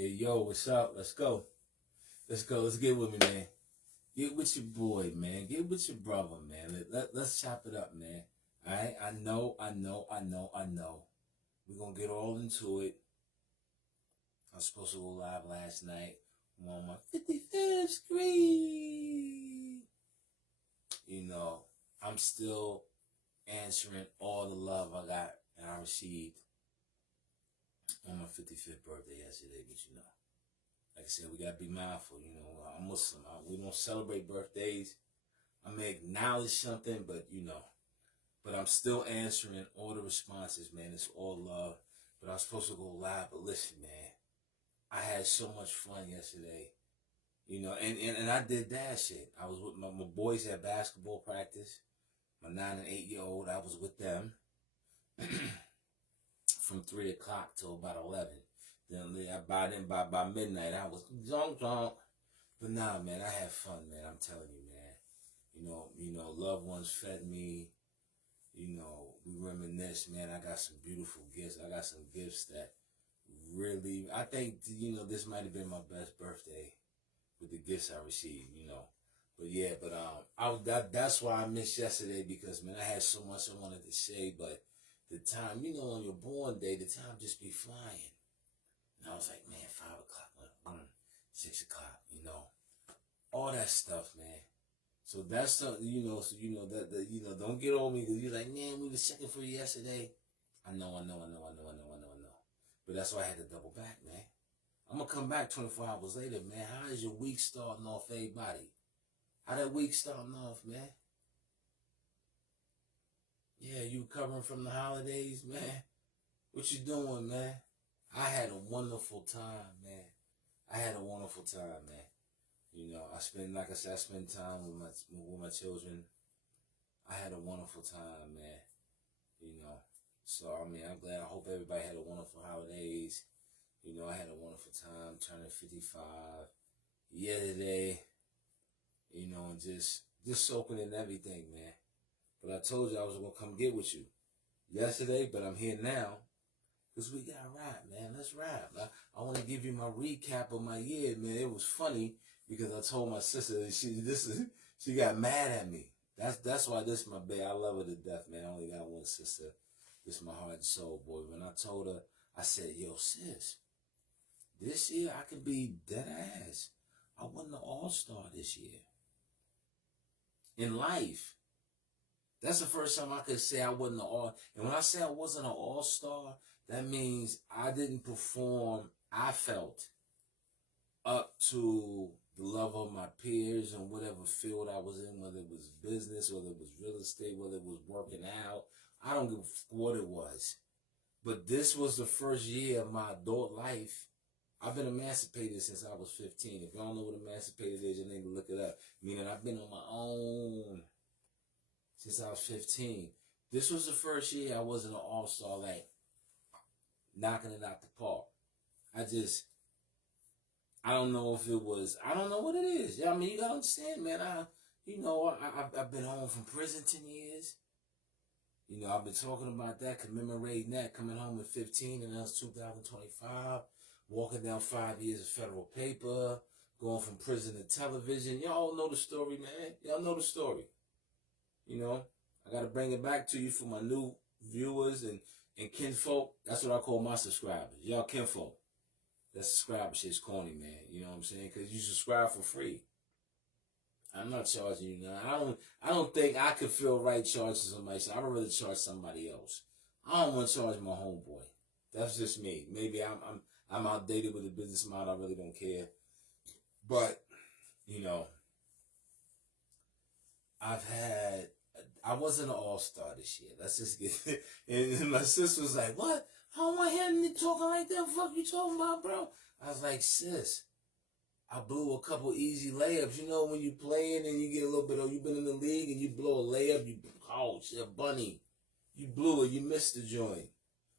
Hey, yo, what's up? Let's go. Let's go. Let's get with me, man. Get with your boy, man. Get with your brother, man. Let's chop it up, man. All right? I know. We're going to get all into it. I was supposed to go live last night. I'm on my 55th screen. You know, I'm still answering all the love I got and I received on my 55th birthday yesterday, but you know. Like I said, we gotta be mindful. You know, I'm Muslim. We don't celebrate birthdays. I may acknowledge something, but you know, but I'm still answering all the responses, man. It's all love. But I was supposed to go live, but listen, man, I had so much fun yesterday. You know, and I did that shit. I was with my boys at basketball practice. My 9 and 8-year-old, I was with them from 3 o'clock till about 11. Then by midnight, I was zonk. But nah, man, I had fun, man. I'm telling you, man. You know, loved ones fed me. You know, we reminisce, man. I got some beautiful gifts. I got some gifts that really, I think, you know, this might have been my best birthday with the gifts I received, you know. But yeah, that's why I missed yesterday because, man, I had so much I wanted to say, but the time, you know, on your born day, the time just be flying. And I was like, man, 5 o'clock, 6 o'clock, you know, all that stuff, man. So that's something, you know, don't get on me because you're like, man, we were checking for you yesterday. I know. But that's why I had to double back, man. I'm going to come back 24 hours later, man. How is your week starting off, everybody? How that week starting off, man? Yeah, you recovering from the holidays, man? What you doing, man? I had a wonderful time, man. You know, I spend time with my children. I had a wonderful time, man. You know, so I mean, I'm glad. I hope everybody had a wonderful holidays. You know, I had a wonderful time turning 55 today. You know, and just soaking in everything, man. But I told you I was gonna come get with you yesterday, but I'm here now. Because we got to rap, man. Let's rap. I want to give you my recap of my year, man. It was funny because I told my sister that she got mad at me. That's why this is my bae. I love her to death, man. I only got one sister. This is my heart and soul, boy. When I told her, I said, yo, sis, this year I can be dead ass. I wasn't an all-star this year. In life. That's the first time I could say I wasn't an all. And when I say I wasn't an all-star, that means I didn't perform, I felt, up to the level of my peers in whatever field I was in, whether it was business, whether it was real estate, whether it was working out. I don't give a what it was. But this was the first year of my adult life. I've been emancipated since I was 15. If y'all know what emancipated is, you need to look it up. Meaning I've been on my own since I was 15. This was the first year I wasn't an all-star, like, knocking it out the park. I don't know if it was, I don't know what it is. Yeah, I mean, you gotta understand, man. I've been home from prison 10 years. You know, I've been talking about that, commemorating that, coming home at 15, and that was 2025. Walking down 5 years of federal paper, going from prison to television. Y'all know the story, man. Y'all know the story. You know, I got to bring it back to you for my new viewers and kinfolk. That's what I call my subscribers. Y'all kinfolk. That subscriber shit's corny, man. You know what I'm saying? Because you subscribe for free. I'm not charging you now. I don't think I could feel right charging somebody. So I'd rather charge somebody else. I don't want to charge my homeboy. That's just me. Maybe I'm outdated with the business model. I really don't care. But, you know, I wasn't an all-star this year. Let's just get and my sister was like, what? I don't want him talking like that. What the fuck you talking about, bro? I was like, sis, I blew a couple easy layups. You know when you playing and you get a little bit of, you've been in the league and you blow a layup, oh shit, bunny. You blew it, you missed the joint.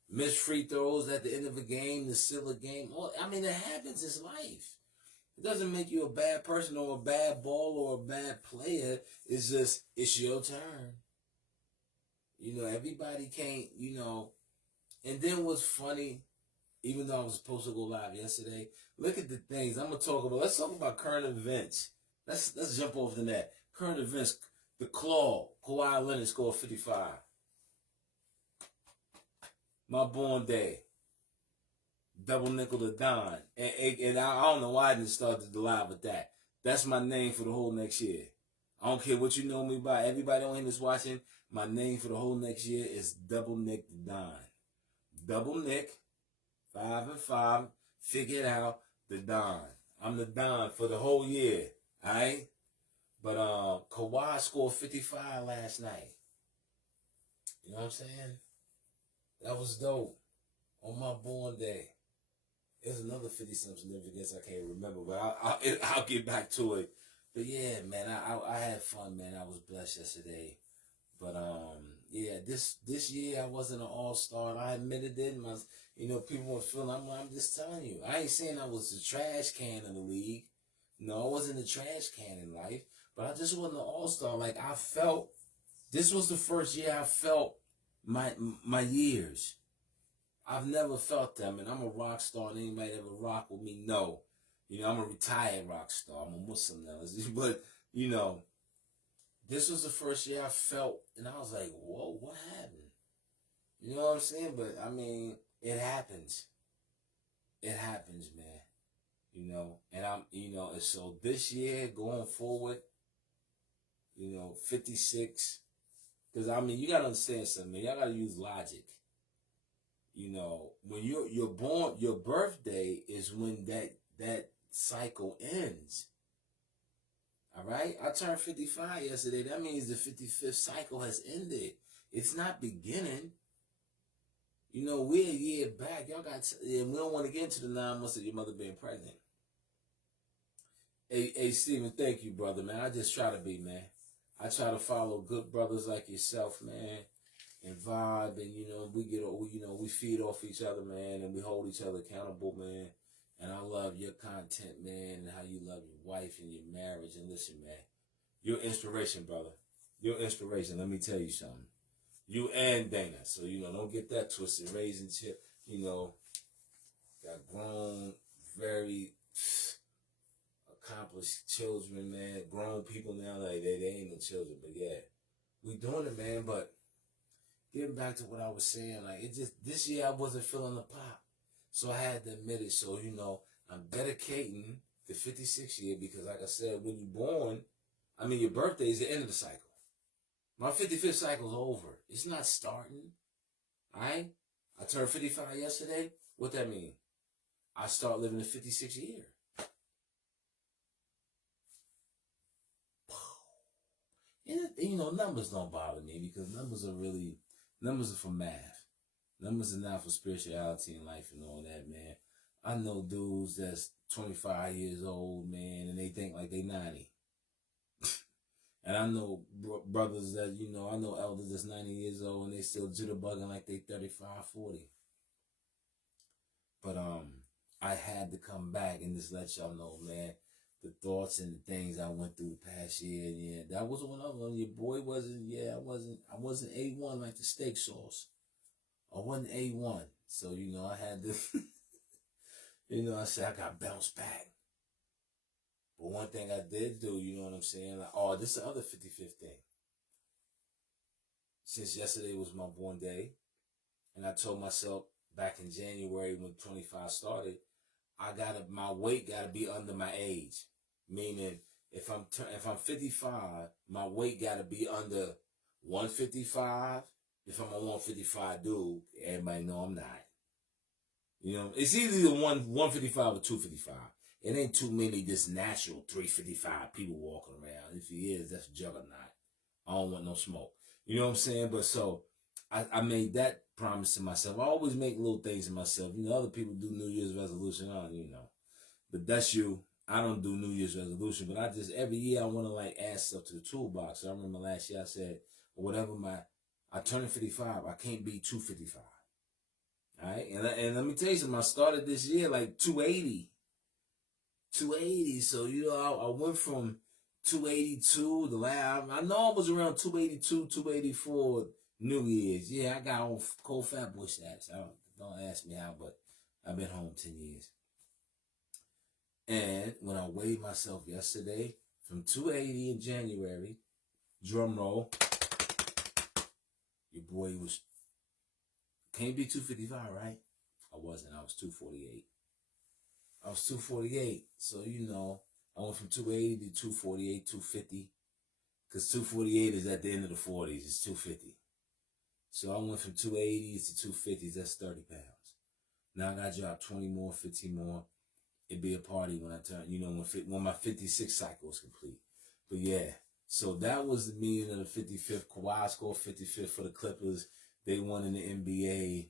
Missed free throws at the end of a game, the silver game. I mean, it happens, it's life. It doesn't make you a bad person or a bad ball or a bad player. It's just, it's your turn. You know, everybody can't, you know. And then what's funny, even though I was supposed to go live yesterday, look at the things I'm gonna talk about. Let's talk about current events. Let's jump off the net. Current events. The Kawhi Leonard scored 55. My born day. Double nickel to dime. And I don't know why I didn't start the live with that. That's my name for the whole next year. I don't care what you know me by. Everybody on here that's watching, my name for the whole next year is Double Nick the Dime. Double Nick, 5 and 5, figure it out, the Don. I'm the Don for the whole year, alright? But Kawhi scored 55 last night. You know what I'm saying? That was dope. On my born day. There's another 50-some significance I can't remember, but I'll get back to it. But yeah, man, I had fun, man. I was blessed yesterday. But yeah, this year I wasn't an all-star. I admitted it. People were feeling. I'm just telling you. I ain't saying I was the trash can in the league. No, I wasn't the trash can in life. But I just wasn't an all-star. Like I felt. This was the first year I felt my years. I've never felt them, and I'm a rock star. And anybody ever rock with me? No. I'm a retired rock star. I'm a Muslim now, but this was the first year I felt, and I was like, whoa, what happened? You know what I'm saying? But, I mean, it happens. It happens, man. And and so this year, going forward, 56, because, you got to understand something, man. Y'all got to use logic. When you're born, your birthday is when that cycle ends. All right, I turned 55 yesterday. That means the 55th cycle has ended. It's not beginning. We're a year back. Y'all and we don't want to get into the 9 months of your mother being pregnant. Hey, Steven, thank you, brother, man. I just try to be, man. I try to follow good brothers like yourself, man, and vibe, and we feed off each other, man, and we hold each other accountable, man. And I love your content, man, and how you love your wife and your marriage. And listen, man, you're inspiration, brother. You're inspiration. Let me tell you something. You and Dana. So, don't get that twisted. Raising, got grown, very accomplished children, man. Grown people now, like they ain't no children, but yeah. We doing it, man. But getting back to what I was saying, like this year I wasn't feeling the pop. So I had to admit it. So, I'm dedicating the 56th year because, like I said, when you're born, your birthday is the end of the cycle. My 55th cycle is over. It's not starting. All right? I turned 55 yesterday. What that mean? I start living the 56th year. And, numbers don't bother me because numbers are for math. Numbers are not for spirituality and life and all that, man. I know dudes that's 25 years old, man, and they think like they 90. And I know brothers that, I know elders that's 90 years old and they still jitterbugging like they 35, 40. But I had to come back and just let y'all know, man, the thoughts and the things I went through the past year. Yeah, that was one of them. Your boy wasn't, I wasn't A1 like the steak sauce. I wasn't A1. So, I had to, I said I got bounced back. But one thing I did do, you know what I'm saying? Like, this is the other 55th thing. Since yesterday was my born day, and I told myself back in January when 25 started, my weight gotta be under my age. Meaning, if I'm 55, my weight gotta be under 155. If I'm a 155 dude, everybody know I'm not. It's either 155 or 255. It ain't too many just natural 355 people walking around. If he is, that's a juggernaut. I don't want no smoke. You know what I'm saying? But so I made that promise to myself. I always make little things to myself. Other people do New Year's resolution. But that's you. I don't do New Year's resolution. But every year I want to add stuff to the toolbox. So I remember last year I said, whatever I turned 55, I can't be 255. All right? And let me tell you something. I started this year 280. 280. So, I went from 282 I know I was around 282, 284 New Year's. Yeah, I got on cold fat boy status. Don't ask me how, but I've been home 10 years. And when I weighed myself yesterday from 280 in January, drum roll, your boy was, can't be 255, right? I wasn't. I was 248. I was 248. So, I went from 280 to 248, 250. Because 248 is at the end of the 40s. It's 250. So I went from 280s to 250s. That's 30 pounds. Now I got to drop 20 more, 15 more. It'd be a party when I turn, when my 56 cycle is complete. But yeah, so that was the meaning of the 55th. Kawhi scored 55th for the Clippers. They won in the NBA.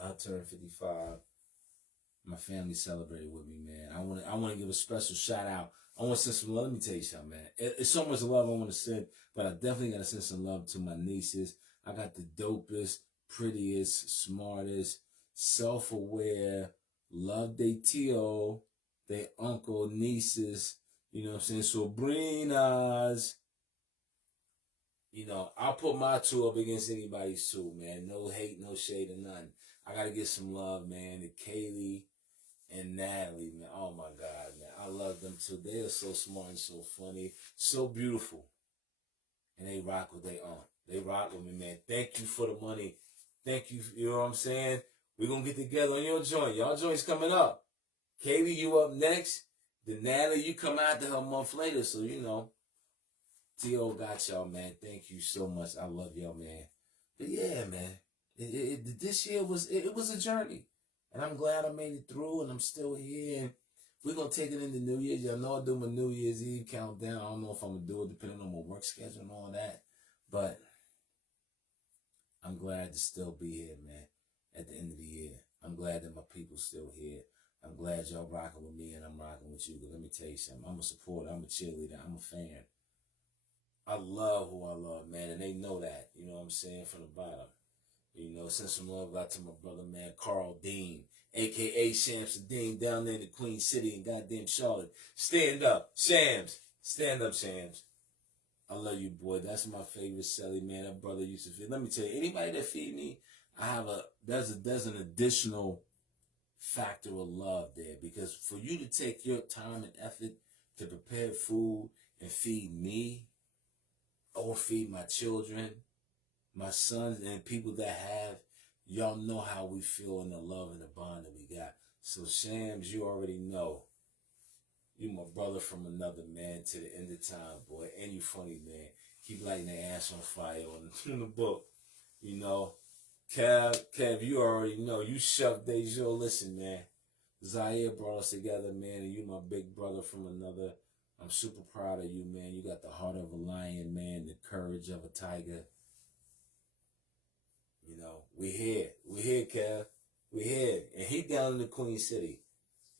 I turned 55. My family celebrated with me, man. I want to give a special shout out. I want to send some love. Let me tell you something, man. It's so much love I want to send, but I definitely got to send some love to my nieces. I got the dopest, prettiest, smartest, self-aware, love they tio, they uncle, nieces, sobrinas. I'll put my two up against anybody's two, man. No hate, no shade, or none. I got to get some love, man, to Kaylee and Natalie, man. Oh, my God, man. I love them, too. They are so smart and so funny, so beautiful. And they rock with their aunt. They rock with me, man. Thank you for the money. Thank you. You know what I'm saying? We're going to get together on your joint. Y'all joint's coming up. Kaylee, you up next. Then Natalie, you come out her a month later. So, T.O. got y'all, man. Thank you so much. I love y'all, man. But yeah, man. This year was a journey. And I'm glad I made it through and I'm still here. And we're going to take it into New Year's. Y'all know I do my New Year's Eve countdown. I don't know if I'm going to do it depending on my work schedule and all that. But I'm glad to still be here, man, at the end of the year. I'm glad that my people's still here. I'm glad y'all rocking with me and I'm rocking with you. But let me tell you something. I'm a supporter. I'm a cheerleader. I'm a fan. I love who I love, man, and they know that. You know what I'm saying? From the bottom. Send some love out to my brother, man, Carl Dean, a.k.a. Shams Dean, down there in the Queen City in goddamn Charlotte. Stand up, Shams. Stand up, Shams. I love you, boy. That's my favorite celly, man. That brother used to feed. Let me tell you, anybody that feed me, there's an additional factor of love there. Because for you to take your time and effort to prepare food and feed me, or feed my children, my sons, and people that have, y'all know how we feel in the love and the bond that we got. So Shams, you already know. You my brother from another, man, to the end of time, boy. And you funny, man. Keep lighting their ass on fire on the book. Kev, you already know. You Chef Dejo. Listen, man. Zaire brought us together, man, and you my big brother from another. I'm super proud of you, man. You got the heart of a lion, man, the courage of a tiger. We here. We here, Kev. We here. And he down in the Queen City.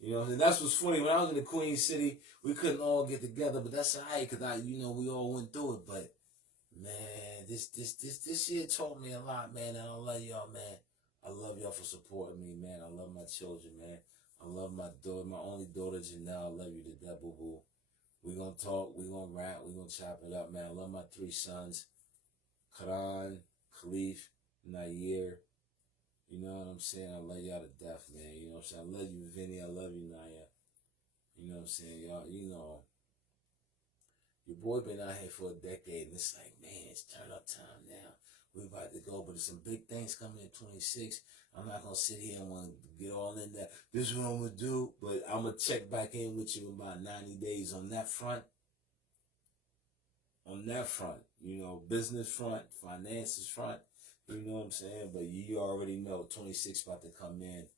And that's what's funny. When I was in the Queen City, we couldn't all get together, but that's all right, because we all went through it. But, man, this year taught me a lot, man, and I love y'all, man. I love y'all for supporting me, man. I love my children, man. I love my daughter, my only daughter, Janelle. I love you to death, boo-boo. We're going to talk, we're going to rap, we're going to chop it up, man. I love my 3 sons, Karan, Khalif, Nair. You know what I'm saying? I love y'all to death, man. You know what I'm saying? I love you, Vinny. I love you, Naya. You know what I'm saying? Y'all, your boy been out here for a decade, and it's like, man, it's turn up time now. We're about to go, but there's some big things coming in 26. I'm not going to sit here and want to get all in that. This is what I'm going to do, but I'm going to check back in with you in about 90 days on that front. On that front, business front, finances front, you know what I'm saying? But you already know 26 about to come in.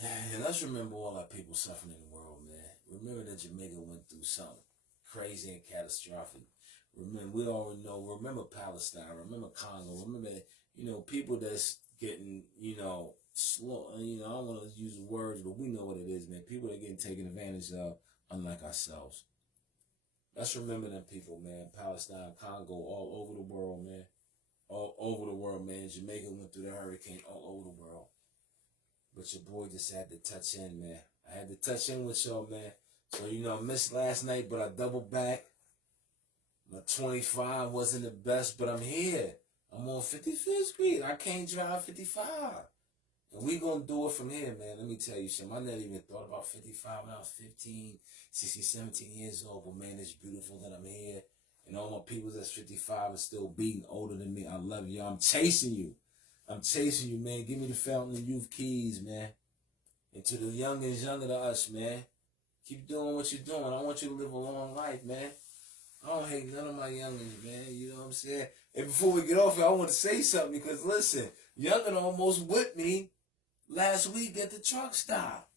And let's remember all our people suffering in the world, man. Remember that Jamaica went through something crazy and catastrophic. We already know. Remember Palestine. Remember Congo. Remember, people that's getting, slow. I don't want to use words, but we know what it is, man. People that are getting taken advantage of, unlike ourselves. Let's remember them people, man. Palestine, Congo, all over the world, man. All over the world, man. Jamaica went through the hurricane all over the world. But your boy just had to touch in, man. I had to touch in with y'all, man. So, I missed last night, but I doubled back. My 25 wasn't the best, but I'm here. I'm on 55th Street. I can't drive 55. And we gonna do it from here, man. Let me tell you something. I never even thought about 55 when I was 15, 16, 17 years old. But man, it's beautiful that I'm here. And all my people that's 55 are still beating older than me. I love you. I'm chasing you. I'm chasing you, man. Give me the Fountain of Youth keys, man. And to the youngins, younger than us, man. Keep doing what you're doing. I want you to live a long life, man. I don't hate none of my youngins, man. You know what I'm saying? And before we get off here, I want to say something because, listen, Youngin almost whipped me last week at the truck stop.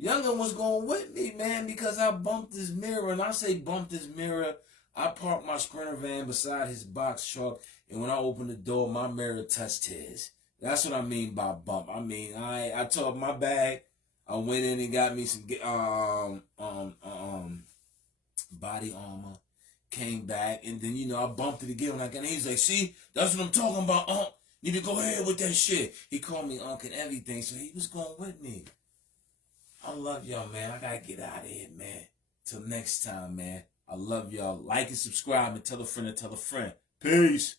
Youngin was going with me, man, because I bumped his mirror. And I say bumped his mirror, I parked my Sprinter van beside his box truck. And when I opened the door, my mirror touched his. That's what I mean by bump. I mean, I took my bag. I went in and got me some body armor. Came back, and then, you know, I bumped it again when I got in. He's like, see, that's what I'm talking about, Unc. Need to go ahead with that shit. He called me Unc and everything, so he was going with me. I love y'all, man. I gotta get out of here, man. Till next time, man. I love y'all. Like and subscribe and tell a friend to tell a friend. Peace.